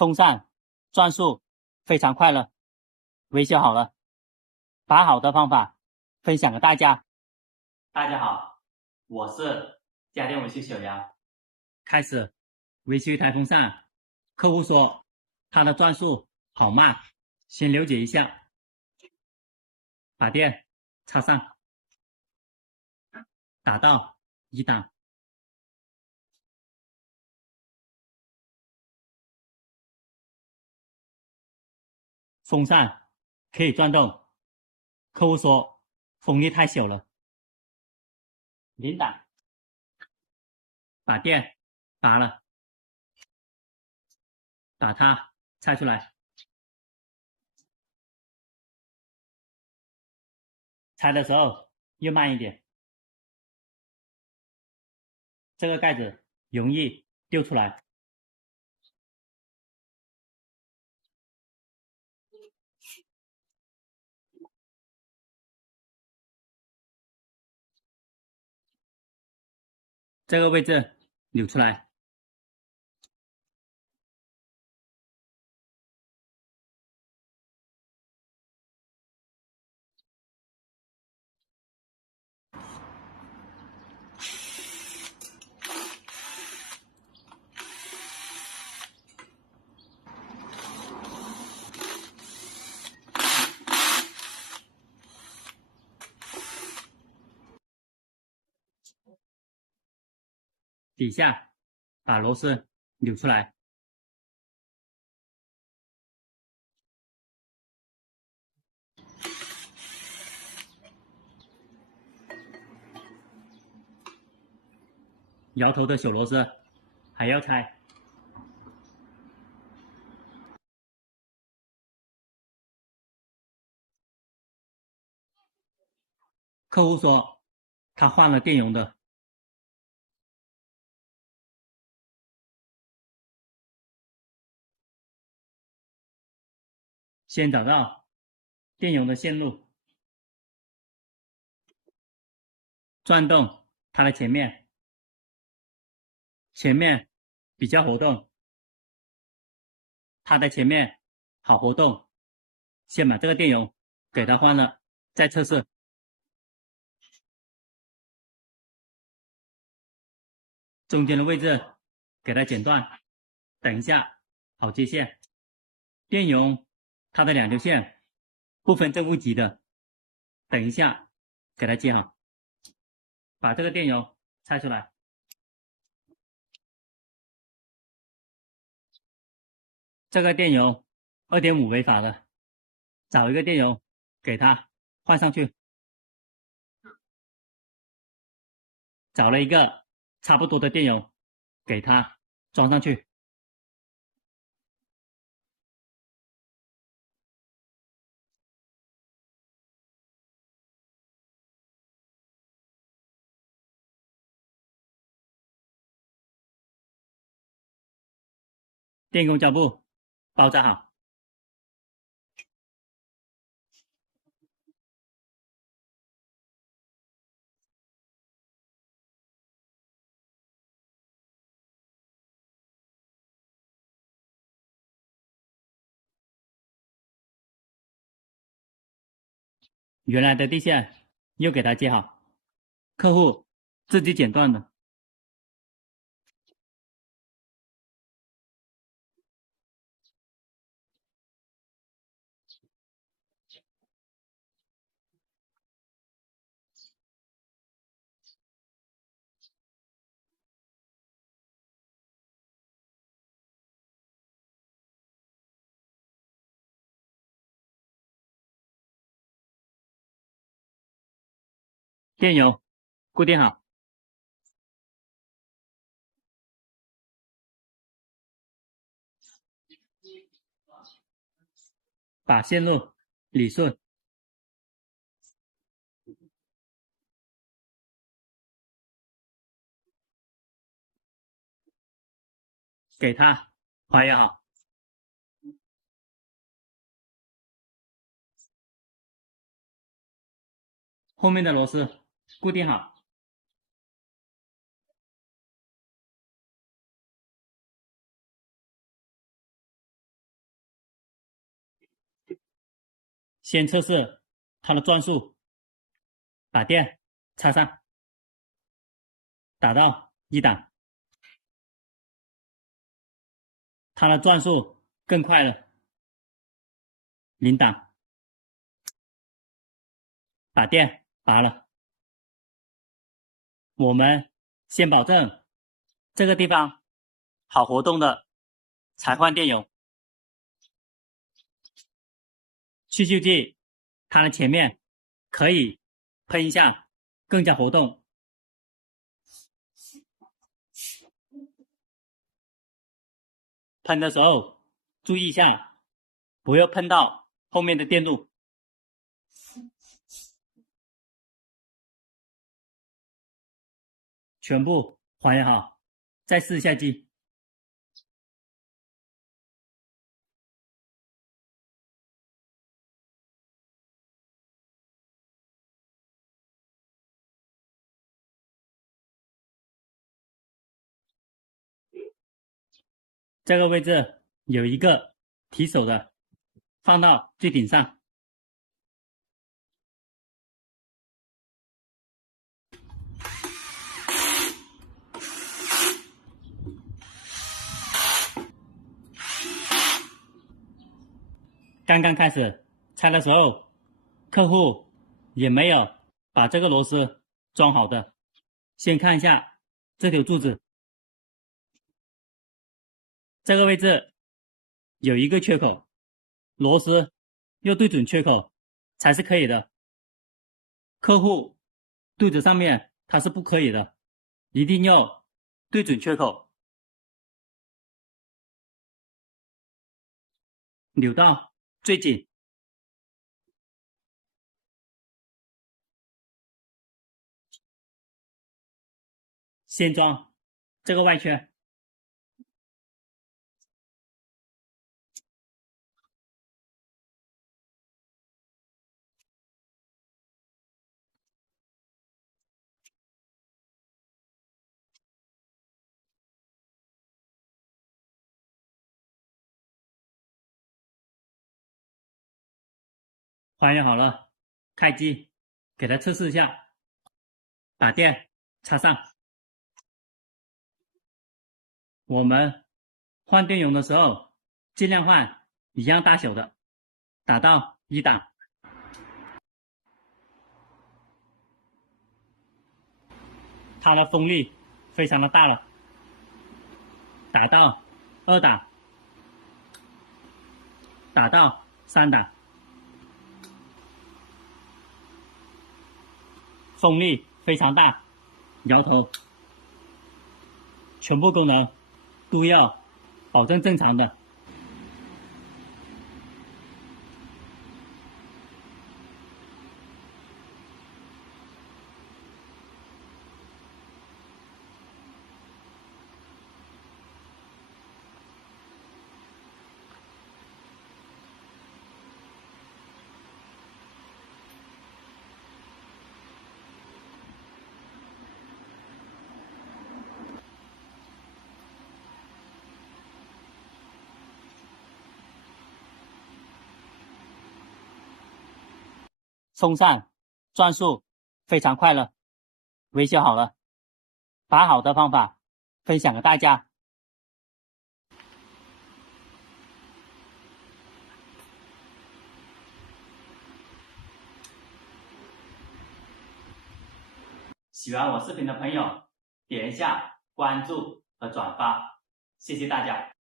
风扇转速非常快了，维修好了，把好的方法分享给大家。大家好，我是家电维修小杨。开始维修一台风扇，客户说它的转速好慢，先了解一下。把电插上，打到1档。风扇可以转动，客户说风力太小了。0档，把电拔了，把它拆出来，拆的时候又慢一点，这个盖子容易掉出来。这个位置扭出来，底下把螺丝扭出来，摇头的小螺丝还要拆。客户说他换了电容的，先找到电容的线路，转动它的前面，前面比较活动，它的前面好活动，先把这个电容给它换了，再测试。中间的位置给它剪断，等一下好接线。电容它的2条线不分正负极的，等一下给它接好。把这个电容拆出来，这个电容2.5违法的，找一个电容给它换上去，找了一个差不多的电容给它装上去。电工胶布包扎好，原来的地线又给它接好，客户自己剪断的。电容固定好，把线路理顺，给它划压好。后面的螺丝固定好，先测试它的转速，把电插上，打到1档，它的转速更快了，0档，把电拔了。我们先保证这个地方好活动的，才换电油。去锈剂，它的前面可以喷一下，更加活动。喷的时候注意一下，不要碰到后面的电路。全部还原好，再试一下机。这个位置有一个提手的，放到最顶上。刚刚开始拆的时候，客户也没有把这个螺丝装好的。先看一下这条柱子，这个位置有一个缺口，螺丝要对准缺口才是可以的。客户对着上面它是不可以的，一定要对准缺口，扭到最紧。先装这个外圈，还原好了，开机，给它测试一下，把电插上。我们换电容的时候，尽量换一样大小的，打到1档。它的风力非常的大了，打到2档，打到3档，风力非常大，摇头，全部功能都要保证正常的。风扇转速非常快了，维修好了，把好的方法分享给大家。喜欢我视频的朋友，点一下关注和转发，谢谢大家。